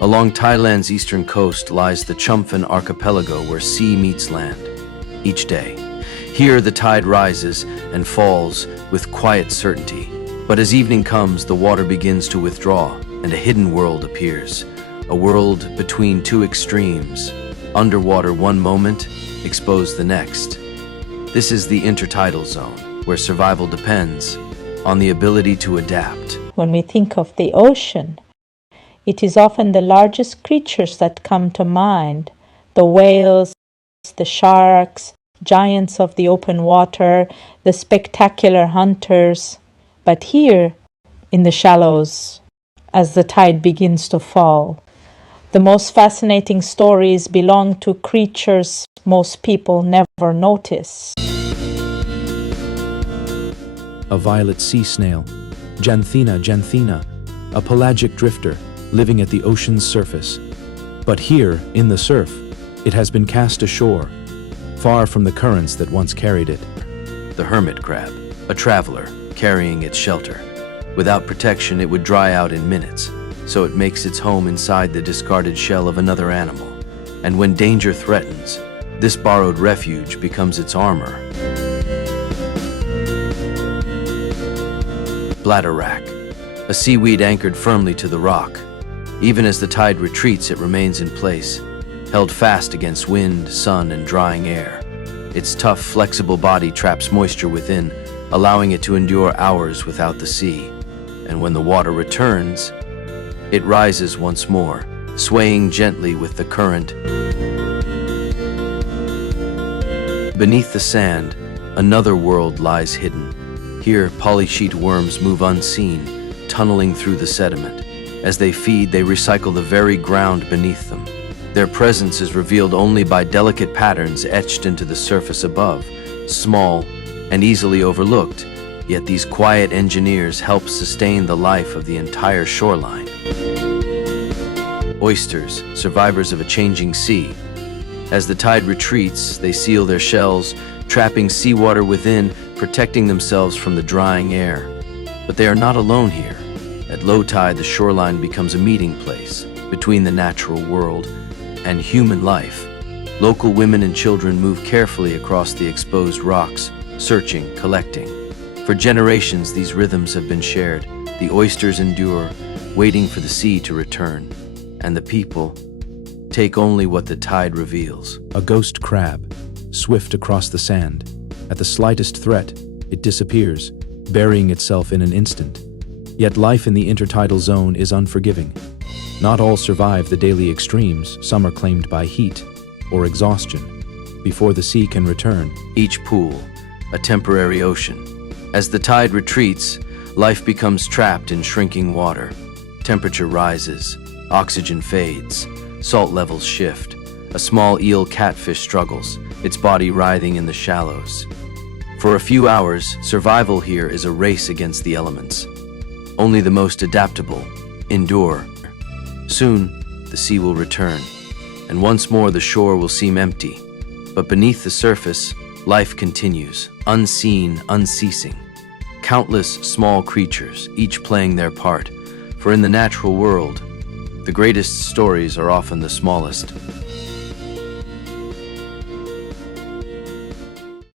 Along Thailand's eastern coast lies the Chumphon Archipelago where sea meets land. Each day, here the tide rises and falls with quiet certainty. But as evening comes, the water begins to withdraw and a hidden world appears. A world between two extremes. Underwater one moment, exposed the next. This is the intertidal zone, where survival depends on the ability to adapt. When we think of the ocean, it is often the largest creatures that come to mind. The whales, the sharks, giants of the open water, the spectacular hunters. But here, in the shallows, as the tide begins to fall, the most fascinating stories belong to creatures most people never notice. A violet sea snail, Yevheniia, a pelagic drifter living at the ocean's surface. But here, in the surf, it has been cast ashore, far from the currents that once carried it. The hermit crab, a traveler carrying its shelter. Without protection, it would dry out in minutes, so it makes its home inside the discarded shell of another animal. And when danger threatens, this borrowed refuge becomes its armor. Bladderwrack, a seaweed anchored firmly to the rock. Even as the tide retreats, it remains in place, held fast against wind, sun, and drying air. Its tough, flexible body traps moisture within, allowing it to endure hours without the sea. And when the water returns, it rises once more, swaying gently with the current. Beneath the sand, another world lies hidden. Here, polysheet worms move unseen, tunneling through the sediment. As they feed, they recycle the very ground beneath them. Their presence is revealed only by delicate patterns etched into the surface above, small and easily overlooked, yet these quiet engineers help sustain the life of the entire shoreline. Oysters, survivors of a changing sea. As the tide retreats, they seal their shells, trapping seawater within, protecting themselves from the drying air. But they are not alone here. At low tide, the shoreline becomes a meeting place between the natural world and human life. Local women and children move carefully across the exposed rocks, searching, collecting. For generations, these rhythms have been shared. The oysters endure, waiting for the sea to return, and the people take only what the tide reveals. A ghost crab, swift across the sand. At the slightest threat, it disappears, burying itself in an instant. Yet life in the intertidal zone is unforgiving. Not all survive the daily extremes. Some are claimed by heat or exhaustion before the sea can return. Each pool, a temporary ocean. As the tide retreats, life becomes trapped in shrinking water. Temperature rises, oxygen fades, salt levels shift. A small eel catfish struggles, its body writhing in the shallows. For a few hours, survival here is a race against the elements. Only the most adaptable endure. Soon, the sea will return, and once more the shore will seem empty. But beneath the surface, life continues, unseen, unceasing. Countless small creatures, each playing their part. For in the natural world, the greatest stories are often the smallest.